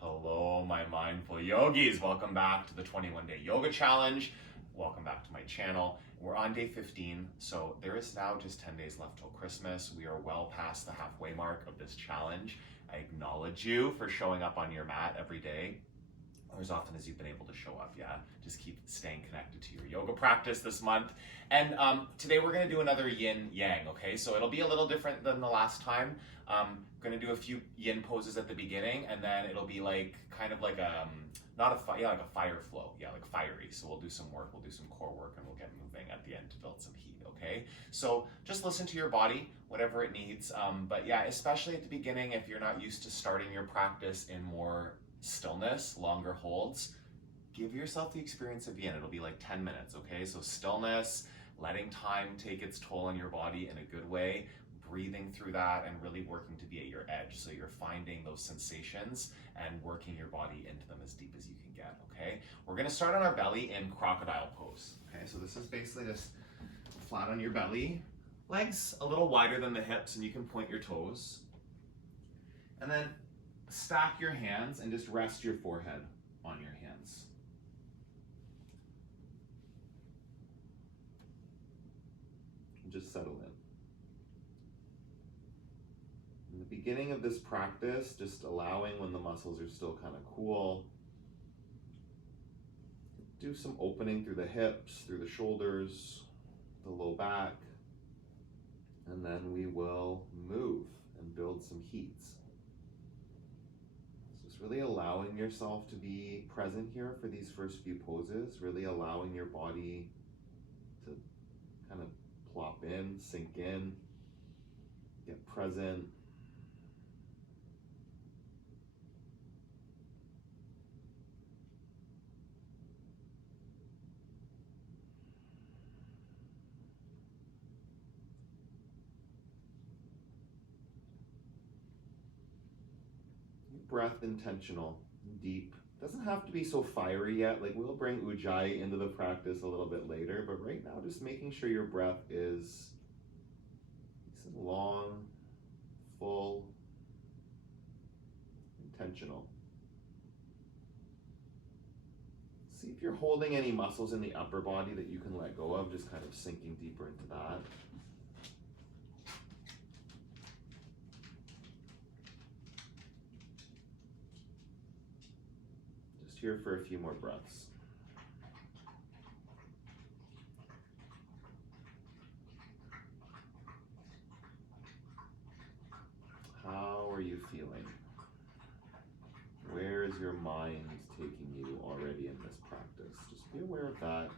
Hello, my mindful yogis. Welcome back to the 21-day yoga challenge. Welcome back to my channel. We're on day 15, so there is now just 10 days left till Christmas. We are well past the halfway mark of this challenge. I acknowledge you for showing up on your mat every day, or as often as you've been able to show up, yeah? Just keep staying connected to your yoga practice this month. And today we're gonna do another yin yang, okay? So it'll be a little different than the last time. Gonna do a few yin poses at the beginning, and then it'll be like, kind of like a, like a fire flow, yeah, like fiery. So we'll do some work, we'll do some core work, and we'll get moving at the end to build some heat, okay? So just listen to your body, whatever it needs. But yeah, especially at the beginning, if you're not used to starting your practice in more stillness, longer holds, give yourself the experience of yin. It'll be like 10 minutes, okay? So stillness, letting time take its toll on your body in a good way, breathing through that and really working to be at your edge. So you're finding those sensations and working your body into them as deep as you can get, okay? We're gonna start on our belly in crocodile pose, okay? So this is basically just flat on your belly, legs a little wider than the hips, and you can point your toes. And then stack your hands and just rest your forehead on your hands. And just settle in. In the beginning of this practice, just allowing when the muscles are still kind of cool. Do some opening through the hips, through the shoulders, the low back, and then we will move and build some heat. Really allowing yourself to be present here for these first few poses, really allowing your body to kind of plop in, sink in, get present. Breath intentional, deep. Doesn't have to be so fiery yet. Like, we'll bring Ujjayi into the practice a little bit later, but right now just making sure your breath is nice and long, full, intentional. See if you're holding any muscles in the upper body that you can let go of, just kind of sinking deeper into that. Here for a few more breaths. How are you feeling? Where is your mind taking you already in this practice? Just be aware of that.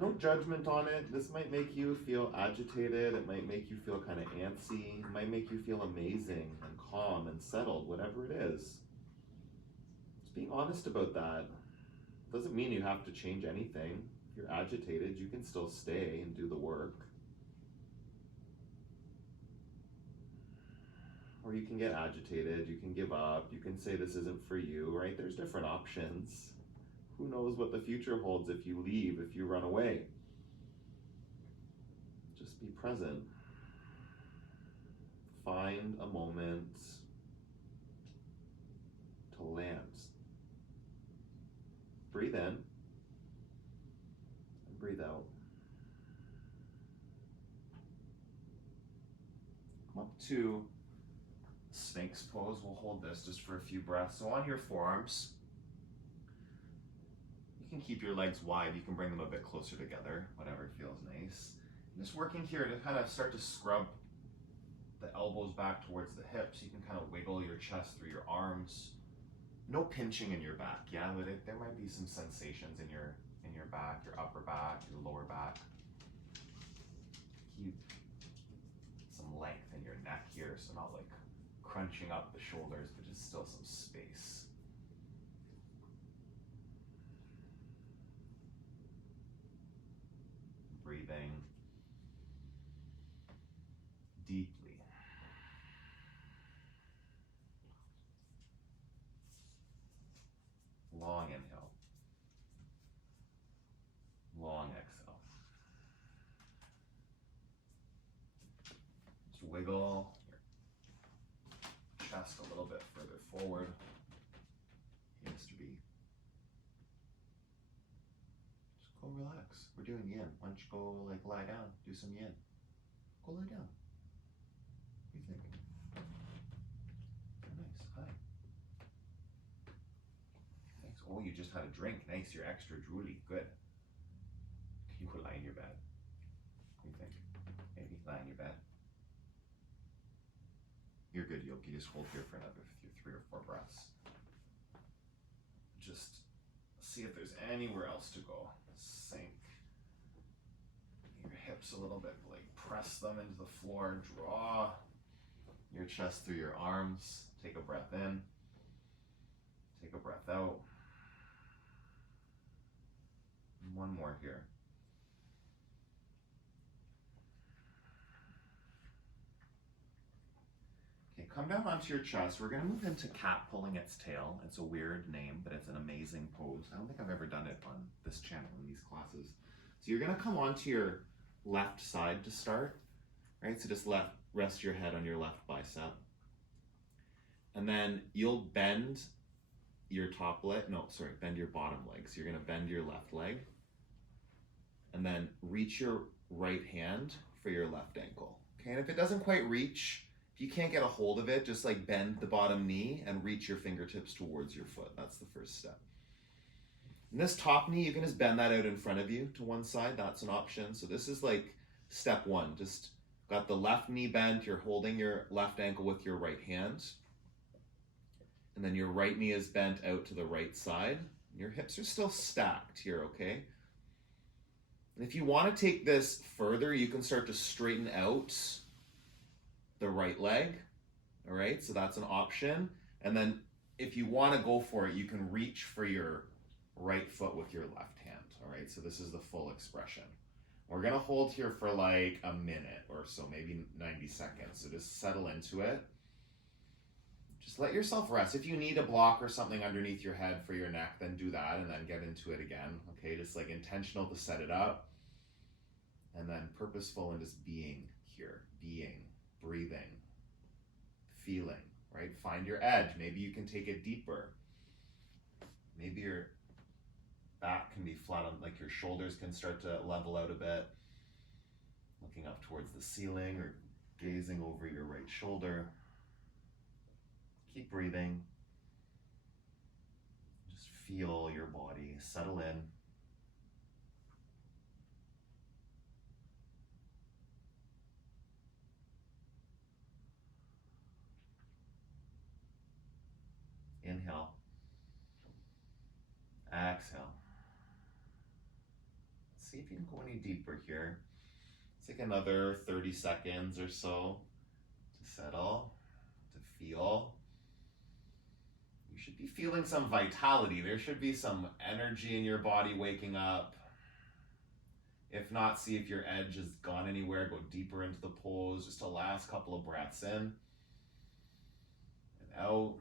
No judgment on it. This might make you feel agitated. It might make you feel kind of antsy. It might make you feel amazing and calm and settled, whatever it is. Being honest about that doesn't mean you have to change anything. If you're agitated, you can still stay and do the work. Or you can get agitated, you can give up, you can say this isn't for you, right? There's different options. Who knows what the future holds if you leave, if you run away? Just be present. Find a moment to land. Breathe in and breathe out. Come up to Sphinx pose. We'll hold this just for a few breaths. So on your forearms, you can keep your legs wide. You can bring them a bit closer together, whatever feels nice. And just working here to kind of start to scrub the elbows back towards the hips. You can kind of wiggle your chest through your arms. No pinching in your back, yeah, but there might be some sensations in your back, your upper back, your lower back. Keep some length in your neck here, so not like crunching up the shoulders, but just still some space. Breathing deeply. Long inhale. Long exhale. Just desk a little bit further forward. Hey, Mr. B. Just go relax. We're doing yin. Why don't you go like lie down, do some yin. Go lie down. What do you think? Oh, nice. Hi. Thanks. Oh, you just had a drink. Nice. You're extra drooly. Good. Can you go lie in your bed? What do you think? Maybe lie in your bed. You're good, Yogi. Just hold here for another 3 or 4 breaths. Just see if there's anywhere else to go. Sink your hips a little bit, like press them into the floor. Draw your chest through your arms. Take a breath in. Take a breath out. And one more here. Come down onto your chest. We're going to move into cat pulling its tail. It's a weird name, but it's an amazing pose. I don't think I've ever done it on this channel in these classes. So you're going to come onto your left side to start, right? So just rest your head on your left bicep. And then you'll bend your bend your bottom leg. So you're going to bend your left leg. And then reach your right hand for your left ankle. Okay, and if it doesn't quite reach, if you can't get a hold of it, just like bend the bottom knee and reach your fingertips towards your foot. That's the first step. And this top knee, you can just bend that out in front of you to one side. That's an option. So this is like step one. Just got the left knee bent. You're holding your left ankle with your right hand. And then your right knee is bent out to the right side. Your hips are still stacked here, okay? And if you want to take this further, you can start to straighten out the right leg, all right? So that's an option. And then if you want to go for it, you can reach for your right foot with your left hand, all right? So this is the full expression. We're gonna hold here for like a minute or so, maybe 90 seconds. So just settle into it. Just let yourself rest. If you need a block or something underneath your head for your neck, then do that and then get into it again, okay? Just like intentional to set it up. And then purposeful and just being here, breathing, feeling, right? Find your edge. Maybe you can take it deeper. Maybe your back can be flat on, like your shoulders can start to level out a bit. Looking up towards the ceiling or gazing over your right shoulder. Keep breathing. Just feel your body settle in. Inhale. Exhale. See if you can go any deeper here. Take another 30 seconds or so to settle, to feel. You should be feeling some vitality. There should be some energy in your body waking up. If not, see if your edge has gone anywhere. Go deeper into the pose. Just a last couple of breaths in and out.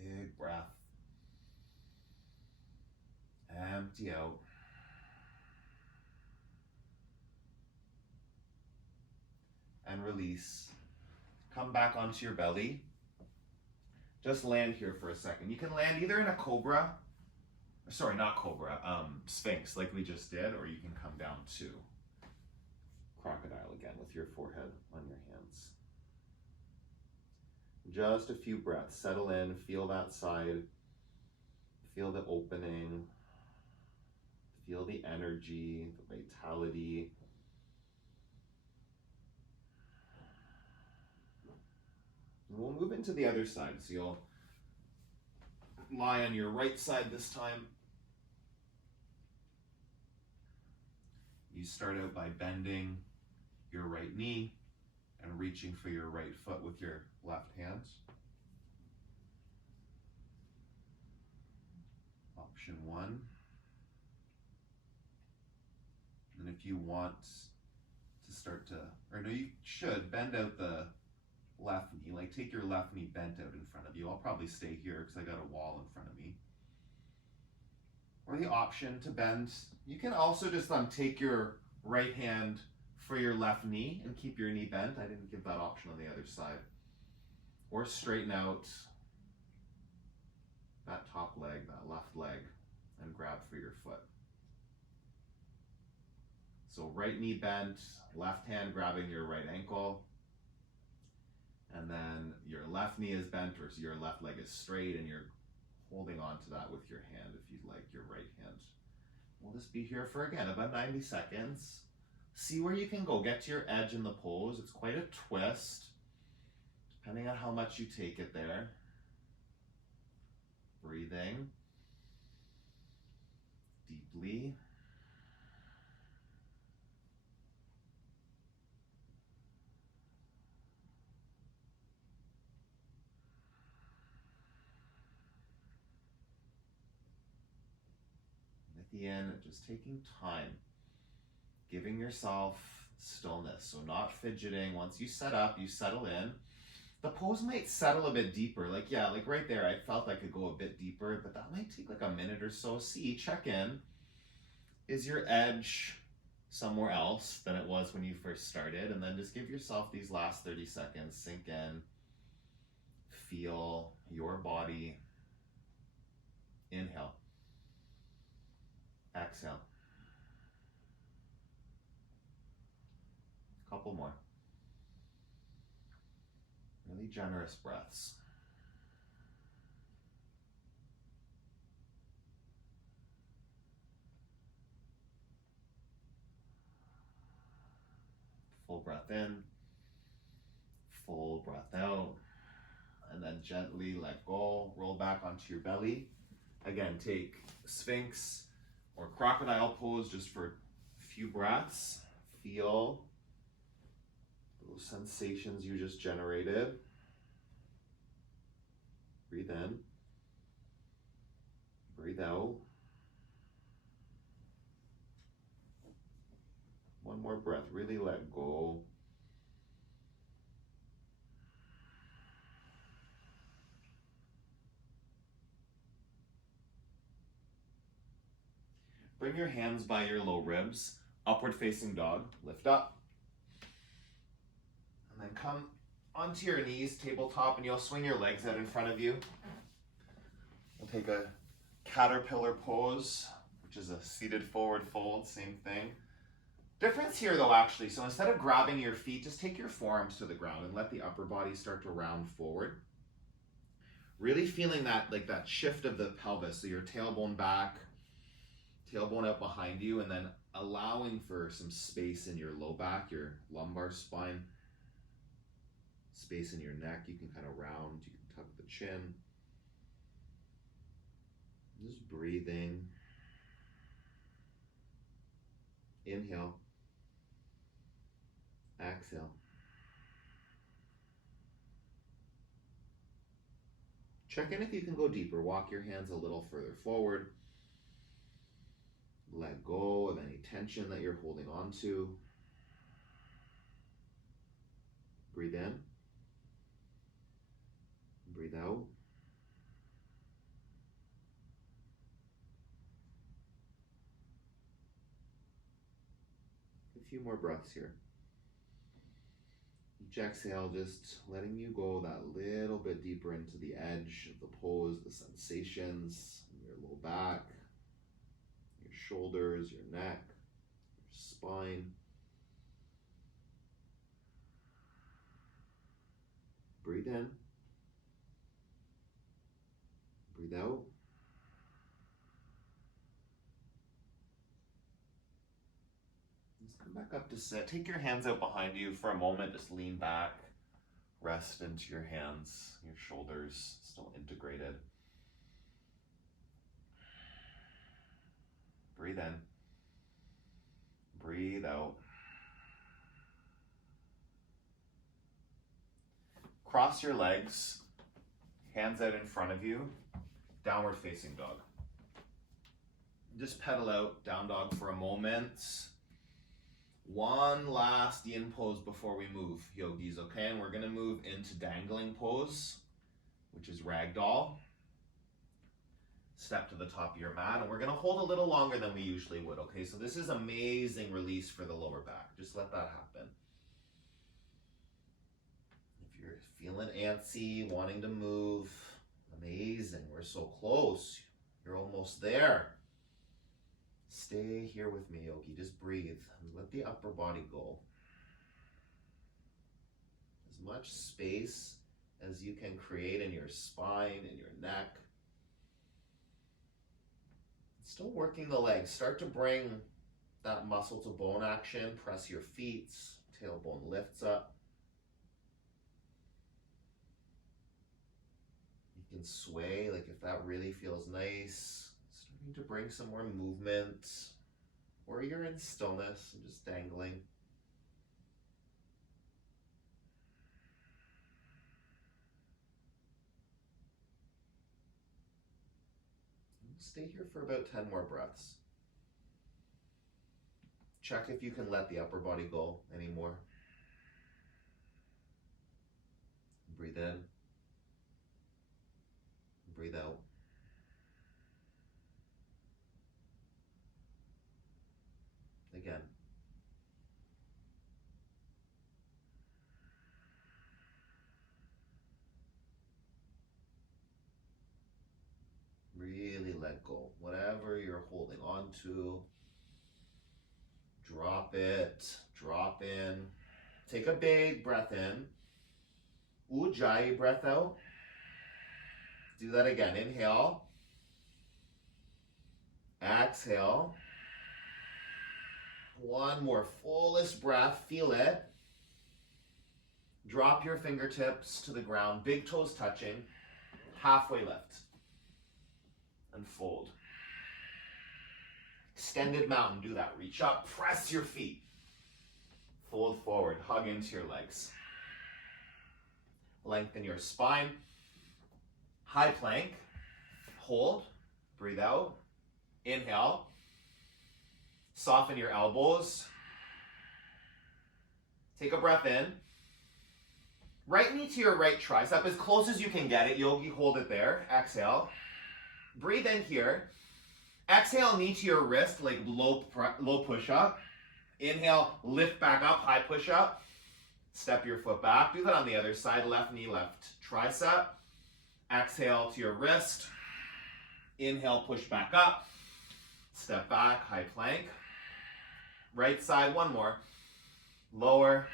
Big breath. Empty out. And release. Come back onto your belly. Just land here for a second. You can land either in a cobra, sorry, not cobra, sphinx like we just did, or you can come down to crocodile again with your forehead on your hands. Just a few breaths. Settle in, feel that side, feel the opening, feel the energy, the vitality. And we'll move into the other side. So you'll lie on your right side this time. You start out by bending your right knee and reaching for your right foot with your left hand. Option one. And if you want to start to, or no, you should bend out the left knee, like take your left knee bent out in front of you. I'll probably stay here because I got a wall in front of me. Or the option to bend, you can also just take your right hand for your left knee and keep your knee bent. I didn't give that option on the other side. Or straighten out that top leg, that left leg, and grab for your foot. So right knee bent, left hand grabbing your right ankle, and then your left knee is bent, or your left leg is straight, and you're holding on to that with your hand if you'd like, your right hand. We'll just be here for, again, about 90 seconds. See where you can go. Get to your edge in the pose. It's quite a twist, depending on how much you take it there. Breathing deeply. At the end, just taking time, giving yourself stillness. So not fidgeting. Once you set up, you settle in. The pose might settle a bit deeper. Like, yeah, like right there, I felt I could go a bit deeper, but that might take like a minute or so. See, check in. Is your edge somewhere else than it was when you first started? And then just give yourself these last 30 seconds, sink in, feel your body. Inhale. Exhale. Couple more. Really generous breaths. Full breath in, full breath out, and then gently let go, roll back onto your belly. Again, take Sphinx or Crocodile pose just for a few breaths. Feel those sensations you just generated. Breathe in, breathe out. One more breath, really let go. Bring your hands by your low ribs, upward facing dog, lift up. And then come onto your knees, tabletop, and you'll swing your legs out in front of you. We'll take a caterpillar pose, which is a seated forward fold, same thing. Difference here though, actually, so instead of grabbing your feet, just take your forearms to the ground and let the upper body start to round forward. Really feeling that, like that shift of the pelvis, so your tailbone back, tailbone out behind you, and then allowing for some space in your low back, your lumbar spine, space in your neck. You can kind of round, you can tuck the chin. Just breathing. Inhale. Exhale. Check in if you can go deeper. Walk your hands a little further forward. Let go of any tension that you're holding on to. Breathe in. Breathe out. A few more breaths here. Each exhale, just letting you go that little bit deeper into the edge of the pose, the sensations in your low back, your shoulders, your neck, your spine. Breathe in. Breathe out. Back up to sit. Take your hands out behind you for a moment. Just lean back. Rest into your hands. Your shoulders still integrated. Breathe in. Breathe out. Cross your legs. Hands out in front of you. Downward facing dog. Just pedal out. Down dog for a moment. One last yin pose before we move, yogis, okay? And we're gonna move into dangling pose, which is ragdoll. Step to the top of your mat, and we're going to hold a little longer than we usually would, okay? So this is amazing release for the lower back. Just let that happen. If you're feeling antsy, wanting to move, amazing. We're so close. You're almost there. Stay here with me, Yogi. Just breathe and let the upper body go. As much space as you can create in your spine and your neck. Still working the legs. Start to bring that muscle to bone action. Press your feet. Tailbone lifts up. You can sway, like if that really feels nice. Starting to bring some more movement. Or you're in stillness and just dangling. Stay here for about 10 more breaths. Check if you can let the upper body go anymore. Breathe in. Breathe out. Again. Really let go. Whatever you're holding on to, drop it, drop in. Take a big breath in. Ujjayi breath out. Do that again. Inhale. Exhale. One more fullest breath. Feel it. Drop your fingertips to the ground. Big toes touching. Halfway lift. And fold. Extended mountain, do that. Reach up, press your feet. Fold forward, hug into your legs. Lengthen your spine. High plank. Hold, breathe out. Inhale. Soften your elbows. Take a breath in. Right knee to your right tricep, as close as you can get it. Yogi, hold it there. Exhale. Breathe in here. Exhale, knee to your wrist, like low push-up. Inhale, lift back up, high push-up. Step your foot back. Do that on the other side. Left knee, left tricep. Exhale to your wrist. Inhale, push back up. Step back, high plank. Right side, one more. Lower,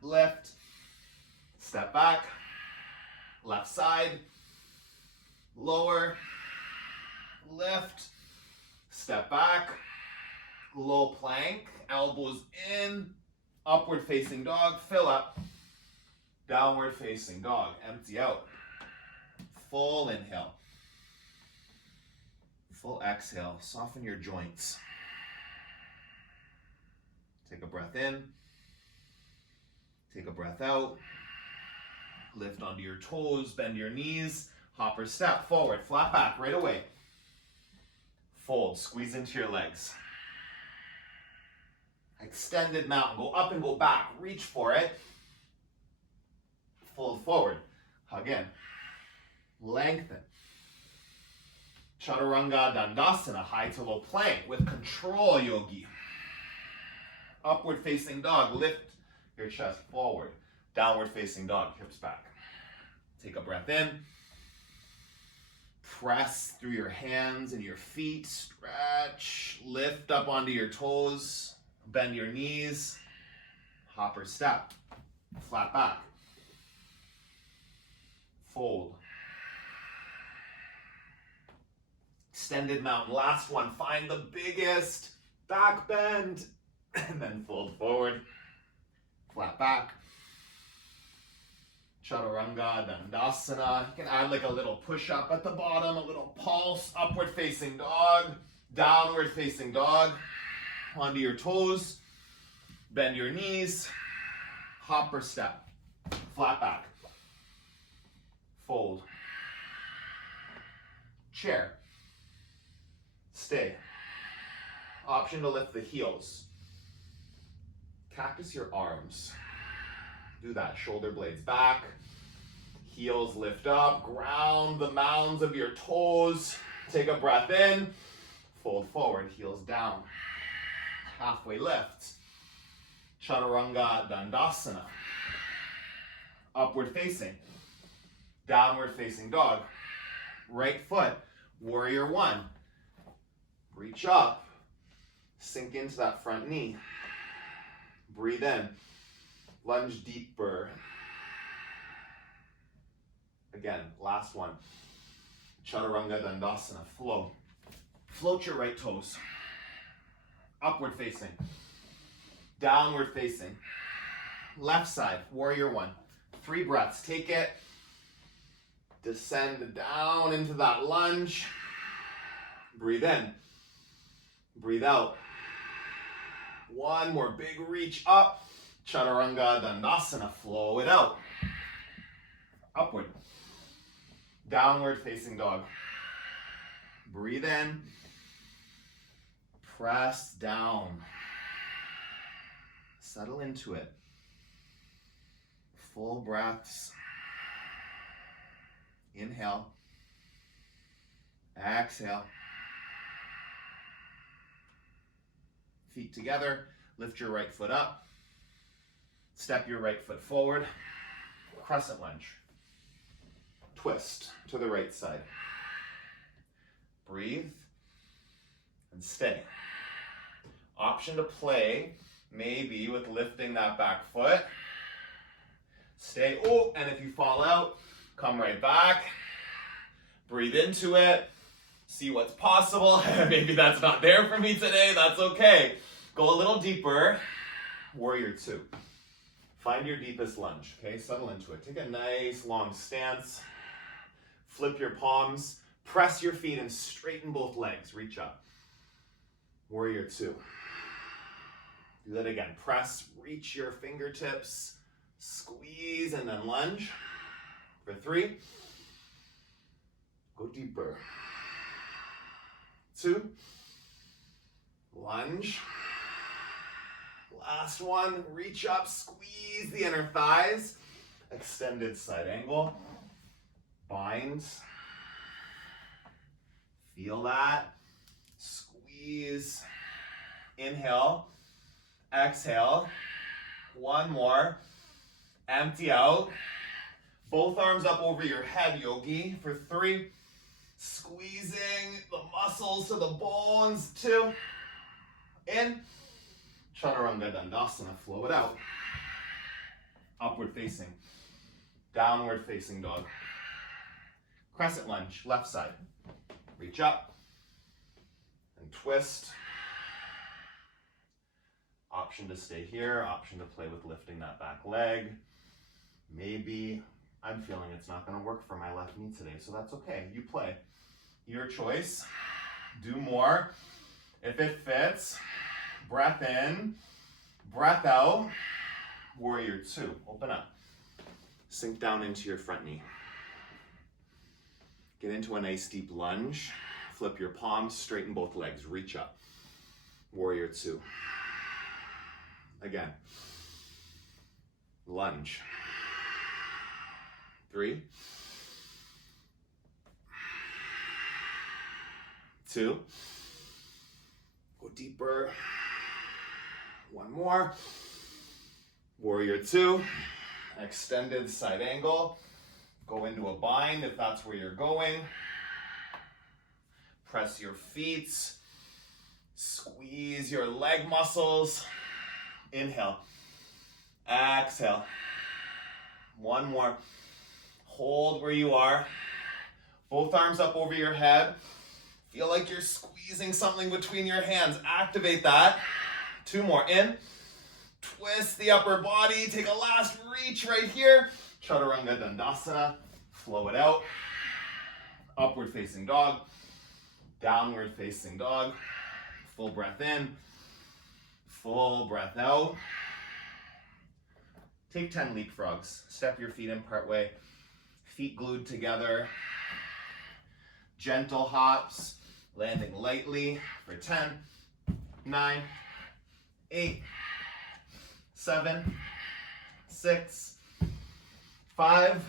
lift, step back. Left side. Lower, lift, step back, low plank, elbows in, upward facing dog, fill up, downward facing dog, empty out, full inhale, full exhale, soften your joints. Take a breath in, take a breath out, lift onto your toes, bend your knees. Hopper step, forward, flat back, right away. Fold, squeeze into your legs. Extended mountain, go up and go back, reach for it. Fold forward, hug in. Lengthen. Chaturanga Dandasana, high to low plank with control, Yogi. Upward facing dog, lift your chest forward. Downward facing dog, hips back. Take a breath in. Press through your hands and your feet, stretch, lift up onto your toes, bend your knees, hopper step, flat back, fold, extended mountain, last one, find the biggest, back bend, and then fold forward, flat back. Chaturanga Dandasana. You can add like a little push-up at the bottom, a little pulse, upward facing dog, downward facing dog, onto your toes, bend your knees, hopper step, flat back, fold, chair, stay. Option to lift the heels. Cactus your arms. Do that, shoulder blades back, Heels lift up, ground the mounds of your toes. Take a breath in, fold forward, heels down. Halfway lift. Chaturanga Dandasana. Upward facing. Downward facing dog. Right foot, warrior one. Reach up. Sink into that front knee. Breathe in. Lunge deeper. Again, last one. Chaturanga Dandasana. Flow. Float your right toes. Upward facing. Downward facing. Left side, warrior one. 3 breaths. Take it. Descend down into that lunge. Breathe in. Breathe out. One more big reach up. Chaturanga Dandasana. Flow it out. Upward. Downward facing dog. Breathe in. Press down. Settle into it. Full breaths. Inhale. Exhale. Feet together. Lift your right foot up. Step your right foot forward. Crescent lunge. Twist to the right side. Breathe and stay. Option to play maybe with lifting that back foot. Stay. Oh, and if you fall out, come right back. Breathe into it. See what's possible. Maybe that's not there for me today. That's okay. Go a little deeper. Warrior two. Find your deepest lunge. Okay, settle into it. Take a nice long stance. Flip your palms. Press your feet and straighten both legs. Reach up. Warrior two. Do that again. Press, reach your fingertips. Squeeze and then lunge. For 3. Go deeper. 2. Lunge. Last one. Reach up, squeeze the inner thighs. Extended side angle. Bind. Feel that. Squeeze. Inhale. Exhale. One more. Empty out. Both arms up over your head, yogi. For 3. Squeezing the muscles to the bones. 2. In. Chaturanga Dandasana. Flow it out. Upward facing. Downward facing dog. Crescent lunge. Left side. Reach up. And twist. Option to stay here. Option to play with lifting that back leg. Maybe I'm feeling it's not going to work for my left knee today, so that's okay. You play. Your choice. Do more. If it fits, breath in, breath out. Warrior two. Open up. Sink down into your front knee. Get into a nice deep lunge. Flip your palms, straighten both legs. Reach up. Warrior two. Again. Lunge. 3. 2. Go deeper. One more. Warrior two. Extended side angle. Go into a bind if that's where you're going. Press your feet. Squeeze your leg muscles. Inhale. Exhale. One more. Hold where you are. Both arms up over your head. Feel like you're squeezing something between your hands. Activate that. 2 more. In. Twist the upper body. Take a last reach right here. Chaturanga Dandasana. Flow it out. Upward facing dog. Downward facing dog. Full breath in. Full breath out. Take 10 leapfrogs. Step your feet in part way. Feet glued together. Gentle hops. Landing lightly for 10, 9, 8, 7, 6, 5,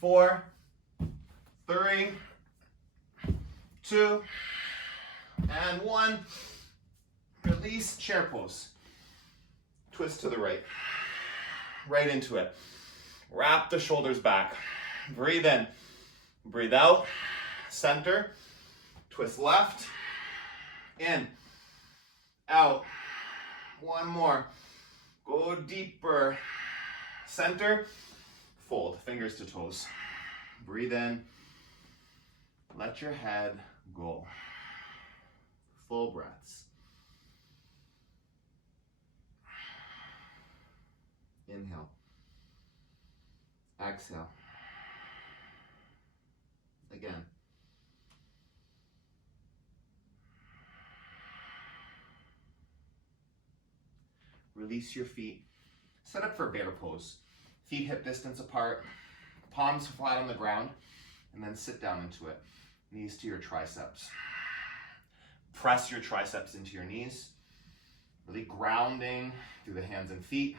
4, 3, 2, and 1. Release, chair pose. Twist to the right. Right into it. Wrap the shoulders back. Breathe in. Breathe out. Center. Twist left. In. Out. One more. Go deeper. Center. Fold. Fingers to toes. Breathe in. Let your head go. Full breaths. Inhale. Exhale. Again. Release your feet. Set up for bear pose. Feet hip distance apart. Palms flat on the ground. And then sit down into it. Knees to your triceps. Press your triceps into your knees. Really grounding through the hands and feet.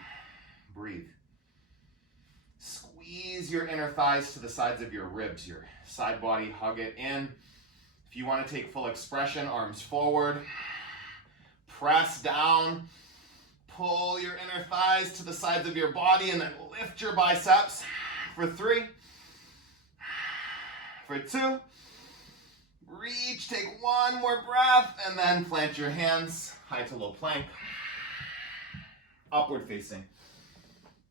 Breathe. Squeeze your inner thighs to the sides of your ribs, your side body, hug it in. If you want to take full expression, arms forward. Press down. Pull your inner thighs to the sides of your body and then lift your biceps for 3, for 2. Reach, take one more breath, and then plant your hands, high to low plank. Upward facing.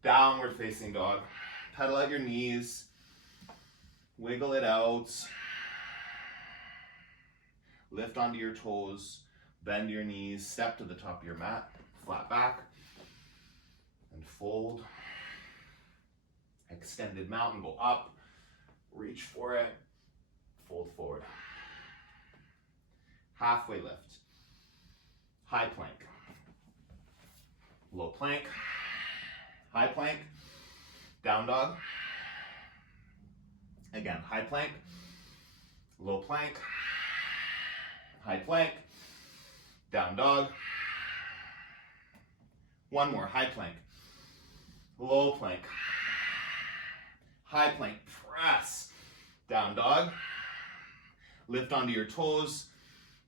Downward facing dog. Pedal at your knees. Wiggle it out. Lift onto your toes. Bend your knees. Step to the top of your mat. Flat back. And fold. Extended mountain. Go up. Reach for it. Fold forward. Halfway lift. High plank. Low plank. High plank, down dog. Again, high plank, low plank, high plank, down dog. One more, high plank, low plank, high plank, press, down dog. Lift onto your toes,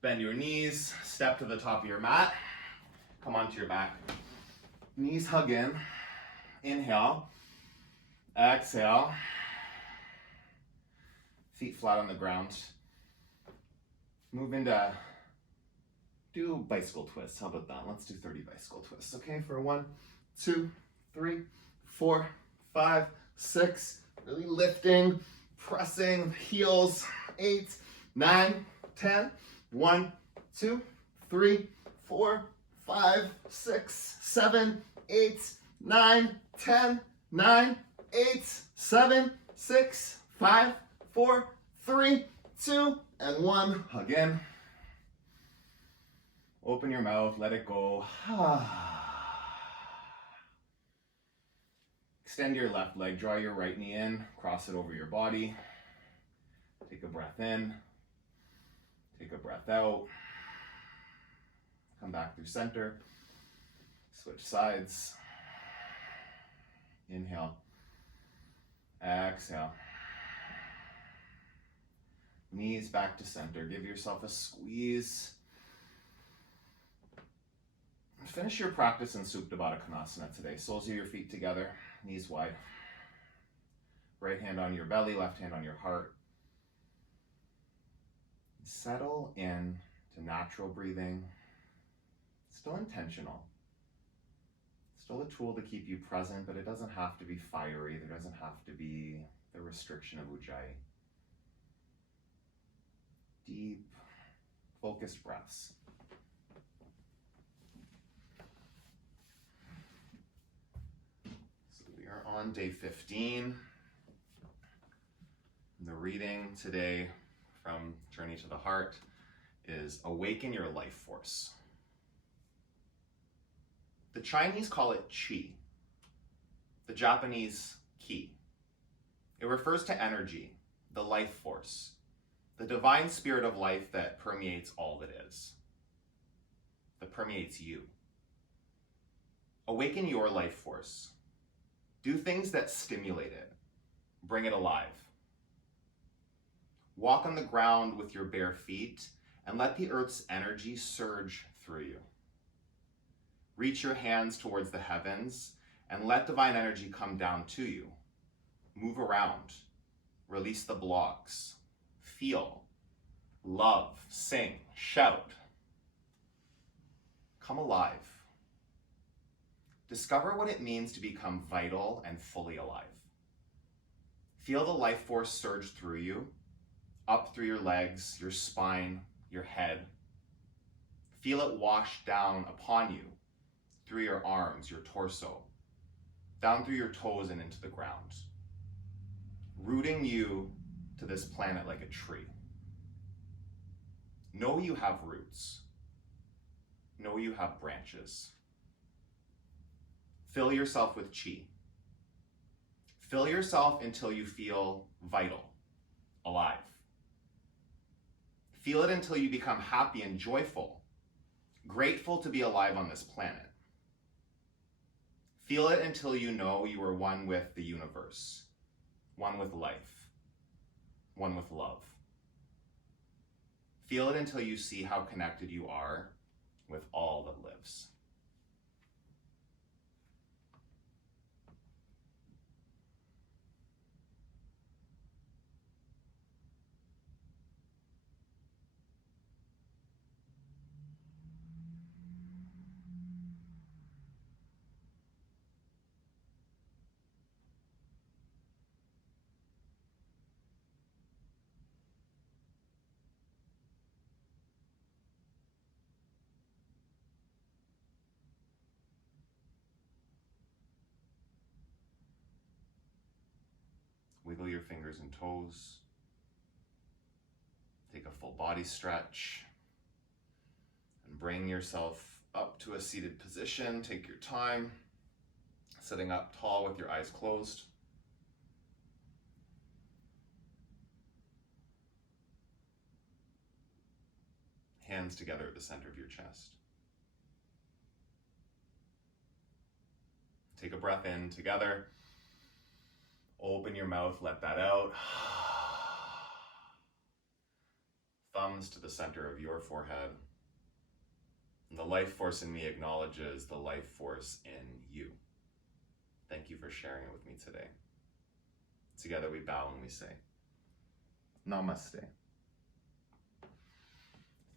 bend your knees, step to the top of your mat, come onto your back. Knees hug in. Inhale, exhale, feet flat on the ground. Move into, do bicycle twists. How about that? Let's do 30 bicycle twists, okay? For 1, 2, 3, 4, 5, 6. Really lifting, pressing, heels. 8, 9, 10. 1, 2, 3, 4, 5, 6, 7, 8, 9, 10, 9, 8, 7, 6, 5, 4, 3, 2, and 1. Hug in. Open your mouth, let it go. Extend your left leg, draw your right knee in, cross it over your body. Take a breath in. Take a breath out. Come back through center. Switch sides. Inhale. Exhale. Knees back to center. Give yourself a squeeze. Finish your practice in Supta Baddha Konasana today. Soles of your feet together, knees wide. Right hand on your belly, left hand on your heart. Settle in to natural breathing. Still intentional. Still a tool to keep you present, but it doesn't have to be fiery. There doesn't have to be the restriction of Ujjayi. Deep, focused breaths. So we are on day 15. And the reading today from Journey to the Heart is Awaken Your Life Force. The Chinese call it Qi, the Japanese Ki. It refers to energy, the life force, the divine spirit of life that permeates all that is, that permeates you. Awaken your life force. Do things that stimulate it. Bring it alive. Walk on the ground with your bare feet and let the earth's energy surge through you. Reach your hands towards the heavens and let divine energy come down to you. Move around. Release the blocks. Feel. Love. Sing. Shout. Come alive. Discover what it means to become vital and fully alive. Feel the life force surge through you, up through your legs, your spine, your head. Feel it wash down upon you, through your arms, your torso, down through your toes and into the ground, rooting you to this planet like a tree. Know you have roots. Know you have branches. Fill yourself with chi. Fill yourself until you feel vital, alive. Feel it until you become happy and joyful, grateful to be alive on this planet. Feel it until you know you are one with the universe, one with life, one with love. Feel it until you see how connected you are with all that lives. Wiggle your fingers and toes. Take a full body stretch. And bring yourself up to a seated position. Take your time. Sitting up tall with your eyes closed. Hands together at the center of your chest. Take a breath in together. Open your mouth, let that out. Thumbs to the center of your forehead. And the life force in me acknowledges the life force in you. Thank you for sharing it with me today. Together we bow and we say, Namaste.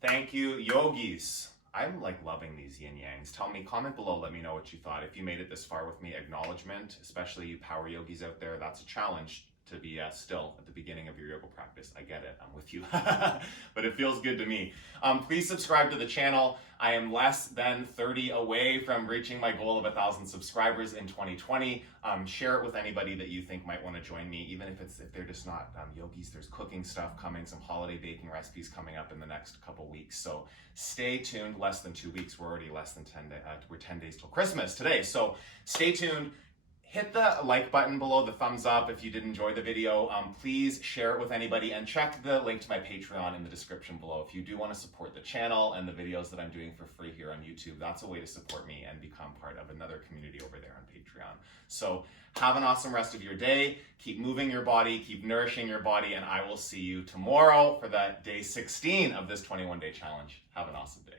Thank you, yogis. I'm like loving these yin yangs. Tell me, comment below, let me know what you thought. If you made it this far with me, acknowledgement, especially you power yogis out there, that's a challenge to be still at the beginning of your yoga practice. I get it, I'm with you, but it feels good to me. Please subscribe to the channel. I am less than 30 away from reaching my goal of 1,000 subscribers in 2020. Share it with anybody that you think might want to join me, even if they're just not yogis. There's cooking stuff coming, some holiday baking recipes coming up in the next couple weeks. So stay tuned. Less than 2 weeks. We're already less than 10 days. We're 10 days till Christmas today. So stay tuned. Hit the like button below, the thumbs up if you did enjoy the video. Please share it with anybody and check the link to my Patreon in the description below. If you do want to support the channel and the videos that I'm doing for free here on YouTube, that's a way to support me and become part of another community over there on Patreon. So have an awesome rest of your day. Keep moving your body, keep nourishing your body, and I will see you tomorrow for that day 16 of this 21-day challenge. Have an awesome day.